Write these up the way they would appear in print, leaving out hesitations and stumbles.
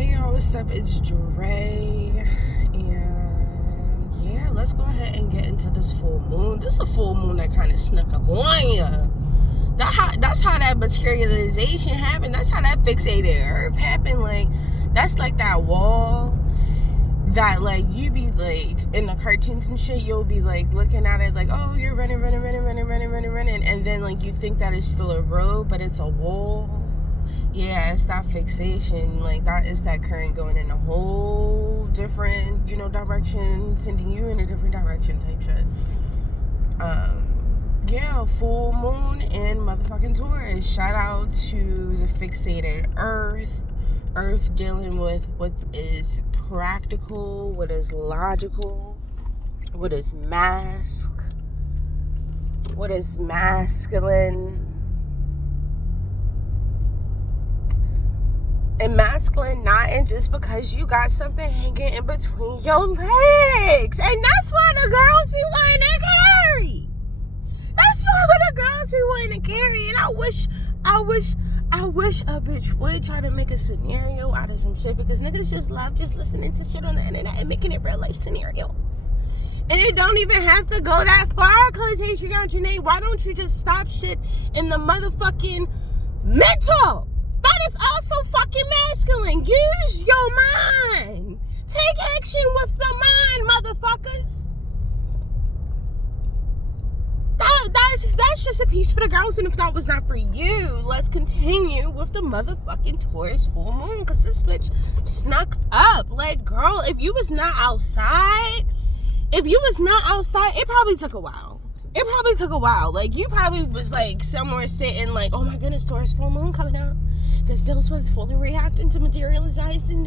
Hey y'all, what's up? It's Dre, and yeah, let's go ahead and get into this full moon. This is a full moon that kind of snuck up on ya. That's how that materialization happened. That's how that fixated earth happened. Like, that's like that wall that, like, you be like in the cartoons and shit, you'll be like looking at it like, oh, you're running, and then like you think that it's still a road, but it's a wall. Yeah, it's that fixation. Like, that is that current going in a whole different, direction, sending you in a different direction type shit. Yeah, full moon in motherfucking Taurus. Shout out to the fixated earth dealing with what is practical, what is logical, what is what is masculine. And masculine not in just because you got something hanging in between your legs. And that's why the girls be wanting to carry. That's why the girls be wanting to carry. And I wish a bitch would try to make a scenario out of some shit, because niggas just love just listening to shit on the internet and making it real life scenarios. And it don't even have to go that far, cause Janae, why don't you just stop shit in the motherfucking mental? That is also fucking masculine. Use your mind. Take action with the mind, motherfuckers. That's just a piece for the girls. And if that was not for you, let's continue with the motherfucking Taurus full moon, because this bitch snuck up. Like, girl, if you was not outside, it probably took a while. Like, you probably was like somewhere sitting like, oh my goodness, Taurus full moon coming out. This deals with fully reacting to materializing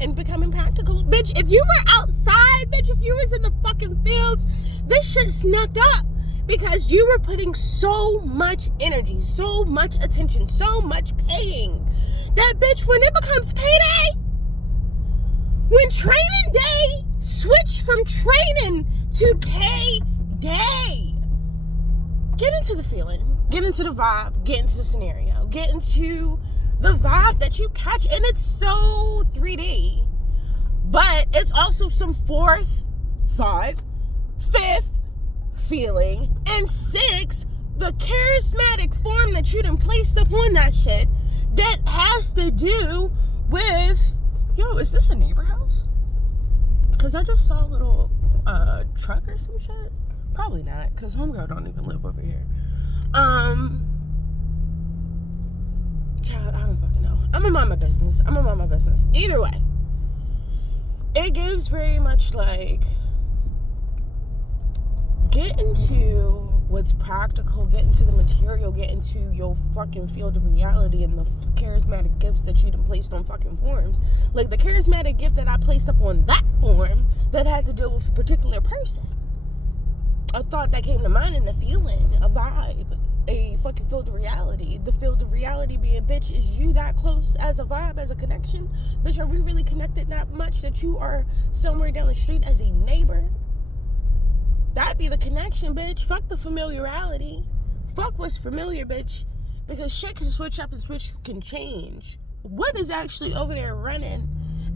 and becoming practical. Bitch, if you were outside, bitch, if you was in the fucking fields, this shit snuck up. Because you were putting so much energy, so much attention, so much paying. That bitch, when it becomes payday, when training day switch from training to payday, get into the feeling, get into the vibe, get into the scenario, get into the vibe that you catch. And it's so 3D, but it's also some fourth thought, fifth feeling, and six, the charismatic form that you done placed up on that shit that has to do with, yo, is this a neighbor house? Because I just saw a little truck or some shit. Probably not, because homegirl don't even live over here. Child, I don't fucking know. I'm gonna mind my business. Either way, it gives very much like, get into what's practical, get into the material, get into your fucking field of reality and the charismatic gifts that you done placed on fucking forms. Like the charismatic gift that I placed up on that form that had to deal with a particular person. A thought that came to mind, and a feeling, a vibe, a fucking field of reality. The field of reality being, bitch, is you that close as a vibe, as a connection? Bitch, are we really connected that much that you are somewhere down the street as a neighbor? That'd be the connection, bitch. Fuck the familiarity. Fuck what's familiar, bitch. Because shit can switch up and switch can change. What is actually over there running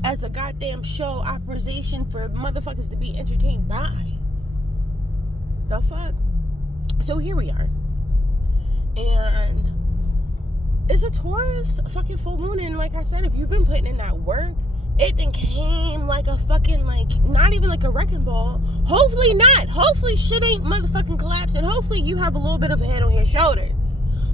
as a goddamn show operation for motherfuckers to be entertained by? The fuck? So here we are. And it's a Taurus fucking full moon. And like I said, if you've been putting in that work, it then came like a fucking, like, not even like a wrecking ball. Hopefully not. Hopefully shit ain't motherfucking collapsing. Hopefully you have a little bit of a head on your shoulder,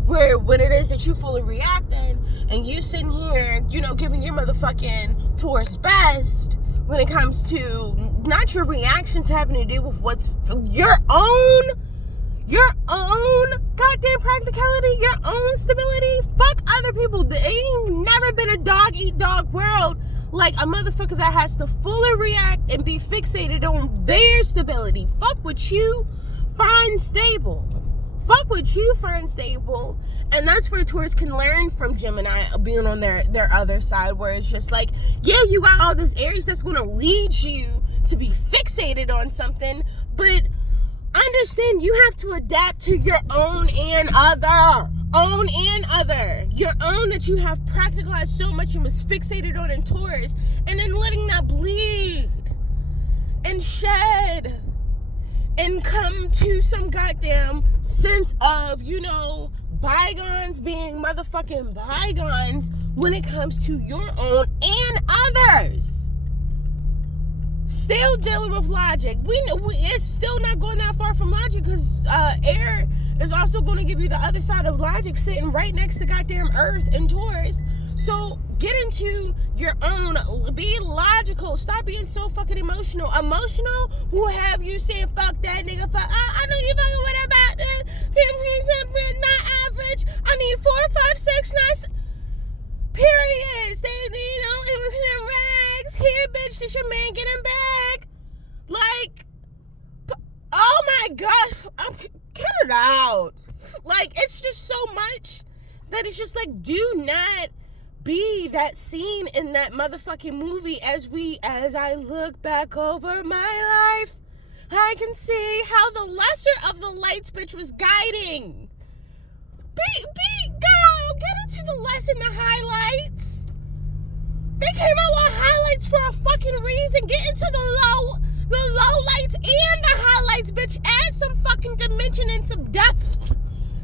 where when it is that you fully reacting and you sitting here, giving your motherfucking Taurus best when it comes to not your reactions having to do with what's your own goddamn practicality, your own stability. Fuck other people. There ain't never been a dog eat dog world like a motherfucker that has to fully react and be fixated on their stability. Fuck what you find stable. And that's where Taurus can learn from Gemini, being on their other side, where it's just like, yeah, you got all this Aries that's going to lead you to be fixated on something, but understand you have to adapt to your own and other. own and other. Your own that you have practicalized so much and was fixated on in Taurus, and then letting that bleed and shed and come to some goddamn sense of, you know, bygones being motherfucking bygones when it comes to your own and others. Still dealing with logic. It's still not going that far from logic, because air is also going to give you the other side of logic, sitting right next to goddamn Earth and Taurus. So get into your own. Be logical. Stop being so fucking emotional. Emotional will have you saying, fuck that nigga, fuck. I know you fucking what about this. Not average. I need 4, 5, 6, 9 periods. They, you know, it was in rags. Here, bitch, this your man getting back. Like, oh my gosh. Get it out. Like, it's just so much that it's just like, do not be that scene in that motherfucking movie. As I look back over my life, I can see how the lesser of the lights bitch was guiding. Girl, get into the lesson, the highlights. They came out with highlights for a fucking reason. Get into the low lights and the highlights, bitch. Add some fucking dimension and some depth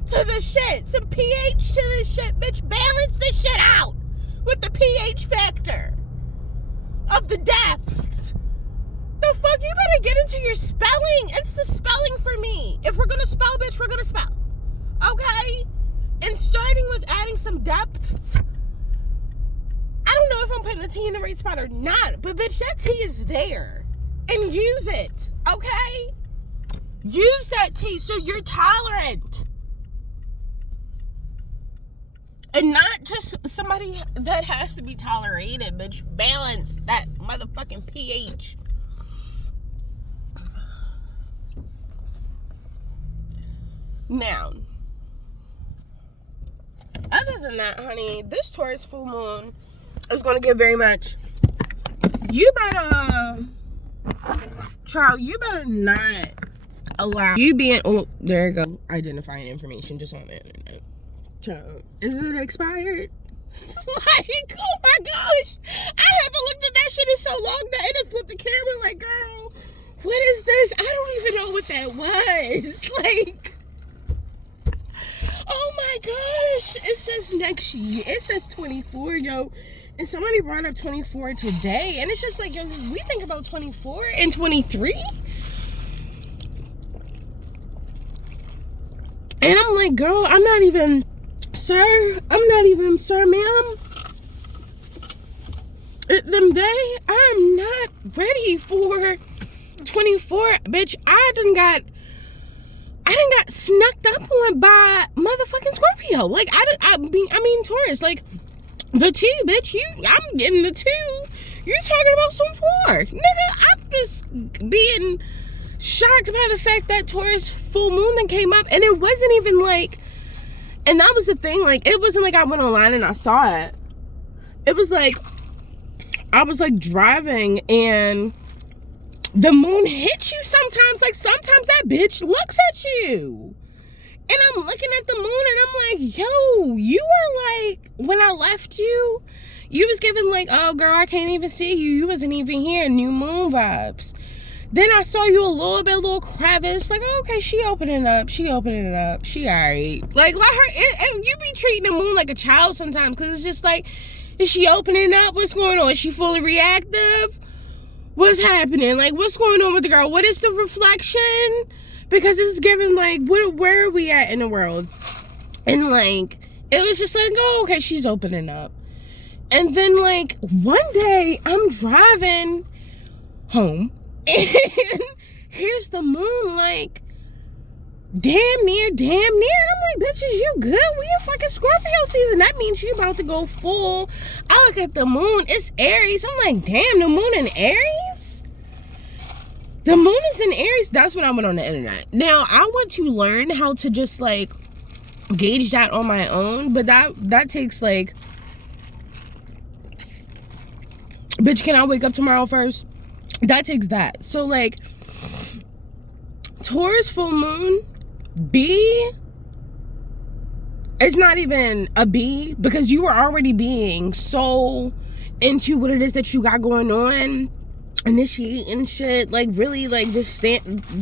to the shit. Some pH to the shit, bitch. Balance this shit out with the pH factor of the depths. The fuck? You better get into your spelling. It's the spelling for me. If we're gonna spell, bitch, we're gonna spell. Okay? And starting with adding some depths. I don't know if I'm putting the T in the right spot or not, but bitch, that T is there. And use it. Okay? Use that T so you're tolerant. And not just somebody that has to be tolerated, bitch. Balance that motherfucking pH. Now, other than that, honey, this Taurus full moon is going to get very much. You better, child, you better not allow you being, oh, there you go. Identifying information just on the internet. Child, is it expired? Like, oh my gosh. I haven't looked at that shit in so long that I didn't flip the camera like, girl, what is this? I don't even know what that was. Like, oh my gosh. It says next year. It says 24, yo. And somebody brought up 24 today. And it's just like, yo, we think about 24 and 23. And I'm like, girl, I'm not even, sir, ma'am. I'm not ready for 24. Bitch, I done got snucked up on by motherfucking Scorpio. Like, I mean Taurus. Like, the 2, bitch, I'm getting the 2. You talking about some 4. Nigga, I'm just being shocked by the fact that Taurus full moon then came up, and it wasn't even like, and that was the thing, like, it wasn't like I went online and I saw it. It was like, I was like driving and the moon hits you sometimes. Like, sometimes that bitch looks at you. And I'm looking at the moon and I'm like, yo, you were like, when I left you, you was giving like, oh girl, I can't even see you. You wasn't even here. New moon vibes. Then I saw you a little crevice. Like, oh, okay, she opening up. She all right. Like, let her, you be treating the moon like a child sometimes, because it's just like, is she opening up? What's going on? Is she fully reactive? What's happening? Like, what's going on with the girl? What is the reflection? Because it's giving, like, where are we at in the world? And, like, it was just like, oh, okay, she's opening up. And then, like, one day, I'm driving home, and here's the moon, like, damn near. And I'm like, bitch, is you good? We in fucking Scorpio season. That means you about to go full. I look at the moon. It's Aries. I'm like, damn, the moon in Aries? The moon is in Aries. That's when I went on the internet. Now, I want to learn how to just, like, gauge that on my own. But that takes, like, bitch, can I wake up tomorrow first? That takes that. So, like, Taurus full moon, be It's not even a B, because you were already being so into what it is that you got going on, initiating shit, like really like just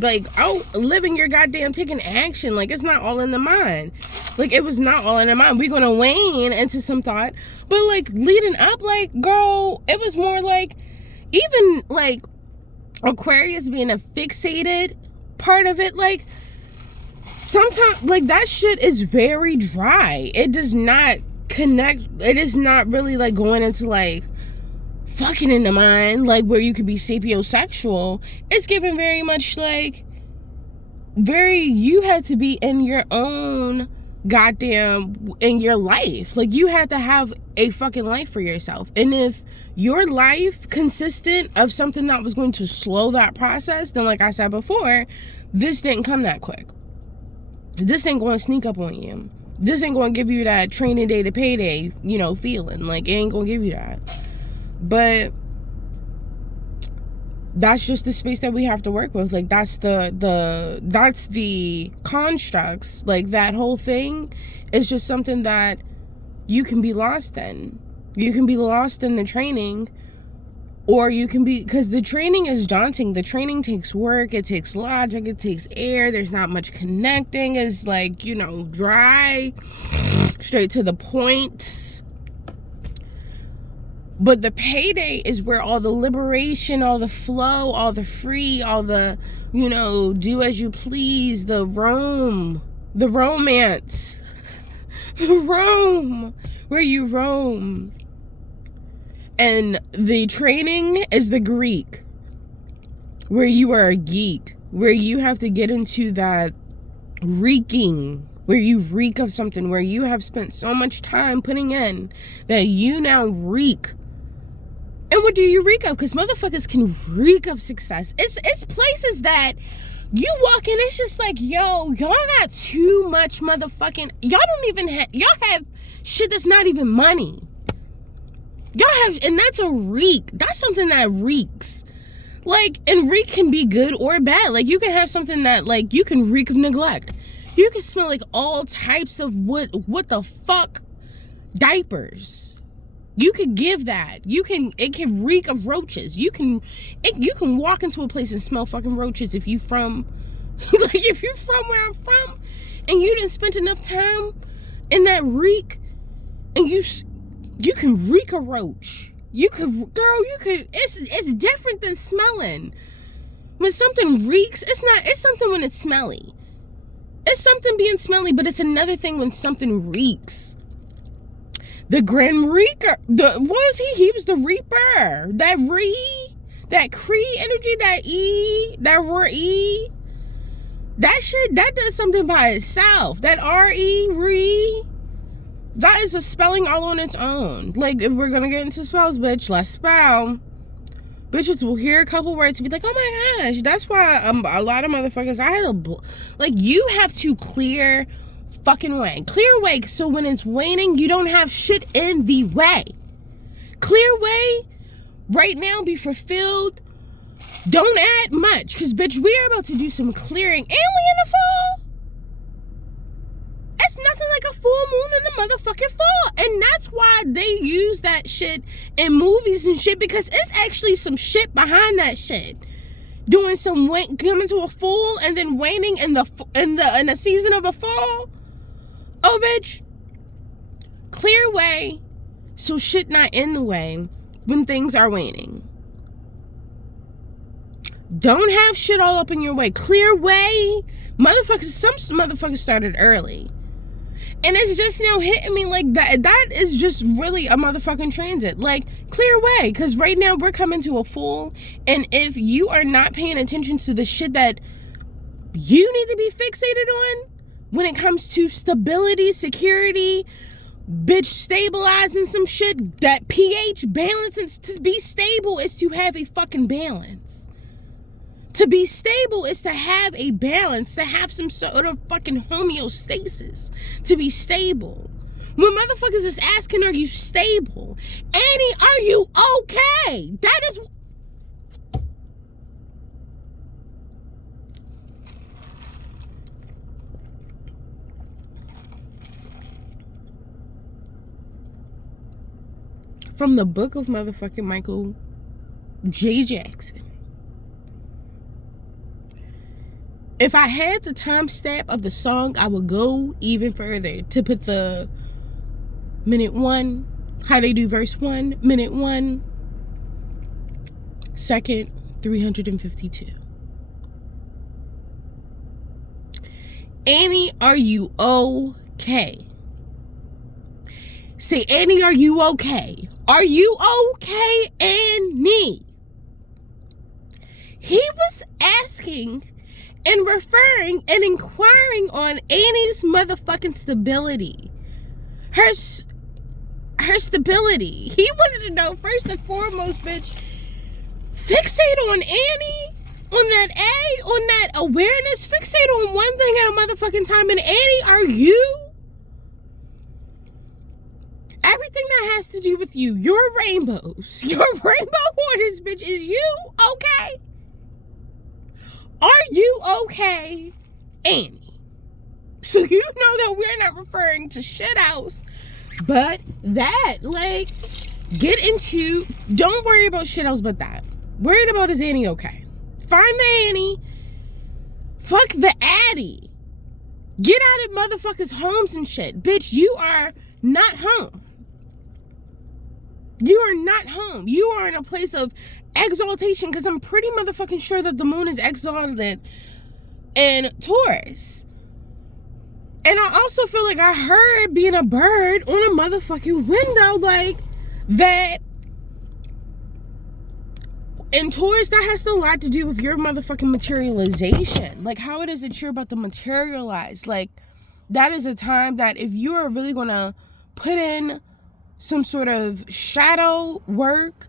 like out living your goddamn, taking action. Like it's not all in the mind. Like it was not all in the mind. We're gonna wane into some thought, but like leading up, like girl, it was more like, even like Aquarius being a fixated part of it, like sometimes like that shit is very dry. It does not connect. It is not really like going into like fucking in the mind, like where you could be sapiosexual. It's given very much like you had to be in your own goddamn, in your life. Like you had to have a fucking life for yourself. And if your life consisted of something that was going to slow that process, then like I said before, this didn't come that quick. This ain't going to sneak up on you. This ain't going to give you that training day to payday, you know, feeling. Like it ain't going to give you that. But that's just the space that we have to work with. Like that's the constructs. Like that whole thing is just something that you can be lost in. You can be lost in the training, or you can be, because the training is daunting. The training takes work, it takes logic, it takes air. There's not much connecting. It's like, you know, dry, straight to the point. But the payday is where all the liberation, all the flow, all the free, all the, you know, do as you please, the romance, the roam, where you roam. And the training is the Greek, where you are a geek, where you have to get into that reeking, where you reek of something, where you have spent so much time putting in that you now reek. And what do you reek of? Because motherfuckers can reek of success. It's places that you walk in, it's just like, yo, y'all got too much motherfucking, y'all don't even have, y'all have shit that's not even money. Y'all have, and that's a reek. That's something that reeks. Like, and reek can be good or bad. Like, you can have something that, like, you can reek of neglect. You can smell, like, all types of what the fuck diapers. You could give that. It can reek of roaches. You can walk into a place and smell fucking roaches if you from, like, if you from where I'm from, and you didn't spend enough time in that reek, and you can reek a roach. It's different than smelling. When something reeks, it's something when it's smelly. It's something being smelly, but it's another thing when something reeks. The Grim Reaper, what was he? He was the Reaper. That Cree energy, that R-E, that shit, that does something by itself. That R-E, that is a spelling all on its own. Like, if we're gonna get into spells, bitch, let's spell. Bitches will hear a couple words and be like, oh my gosh. That's why a lot of motherfuckers, you have to clear fucking way. Clearway, so when it's waning, you don't have shit in the way. Clearway, right now, be fulfilled. Don't add much, because bitch, we are about to do some clearing, and we in the fall. It's nothing like a full moon in the motherfucking fall. And that's why they use that shit in movies and shit, because it's actually some shit behind that shit. Doing some coming to a full and then waning in the season of a fall. Oh bitch. Clear way so shit not in the way when things are waning. Don't have shit all up in your way. Clear way. Some motherfuckers started early. And it's just now hitting me like that is just really a motherfucking transit. Like, clear way. Because right now we're coming to a full. And if you are not paying attention to the shit that you need to be fixated on when it comes to stability, security, bitch, stabilizing some shit, that pH balance, and to be stable is to have a fucking balance. To be stable is to have a balance, to have some sort of fucking homeostasis, to be stable. When motherfuckers is asking, are you stable? Annie, are you okay? That is... from the book of motherfucking Michael J. Jackson. If I had the timestamp of the song, I would go even further to put the minute 1, how they do verse 1, minute 1, second 352. Annie, are you okay? Say, Annie, are you okay? Are you okay, Annie? He was asking and referring and inquiring on Annie's motherfucking stability. Her stability. He wanted to know, first and foremost, bitch, fixate on Annie, on that A, on that awareness. Fixate on one thing at a motherfucking time. And Annie, are you? Everything that has to do with you, your rainbows, your rainbow waters, bitch, is you okay? Are you okay, Annie? So you know that we're not referring to shit house, but that, like, get into, don't worry about shit else but that. Worried about is Annie okay? Find the Annie. Fuck the Addie. Get out of motherfuckers' homes and shit. Bitch, you are not home. You are not home. You are in a place of exaltation, because I'm pretty motherfucking sure that the moon is exalted in Taurus. And I also feel like I heard being a bird on a motherfucking window, like that. In Taurus, that has a lot to do with your motherfucking materialization. Like how it is that you're about to materialize. Like that is a time that if you are really going to put in some sort of shadow work,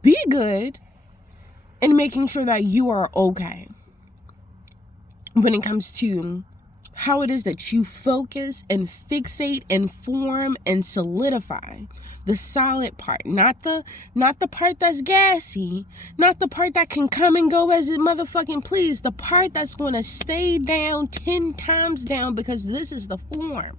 be good in making sure that you are okay when it comes to how it is that you focus and fixate and form and solidify the solid part, not the part that's gassy, not the part that can come and go as it motherfucking please, the part that's going to stay down 10 times down, because this is the form.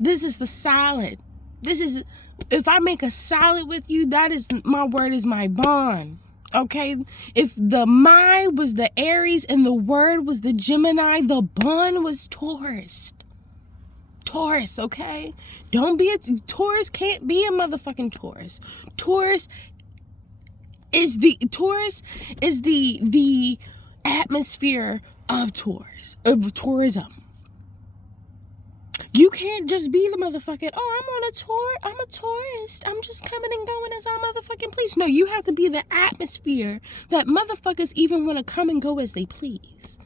This is the solid. This is, if I make a solid with you, that is, my word is my bond. Okay? If the my was the Aries and the word was the Gemini, the bond was Taurus. Taurus, okay? Don't be a Taurus, can't be a motherfucking Taurus. Taurus is the atmosphere of Taurus, of tourism. You can't just be the motherfucking, oh, I'm on a tour, I'm a tourist, I'm just coming and going as I motherfucking please. No, you have to be the atmosphere that motherfuckers even want to come and go as they please.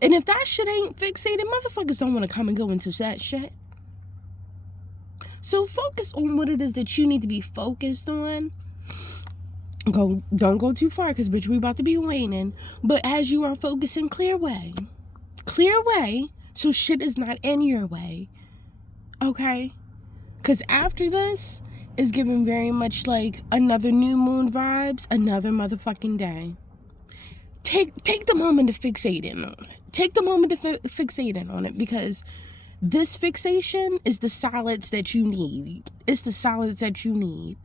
And if that shit ain't fixated, motherfuckers don't want to come and go into that shit. So focus on what it is that you need to be focused on. Don't go too far, because bitch, we about to be waning. But as you are focusing, clear way, so shit is not in your way. Okay? Because after this is giving very much like another new moon vibes, another motherfucking day. Take the moment to fixate in on it. Take the moment to fixate in on it, because this fixation is the solids that you need. It's the solids that you need.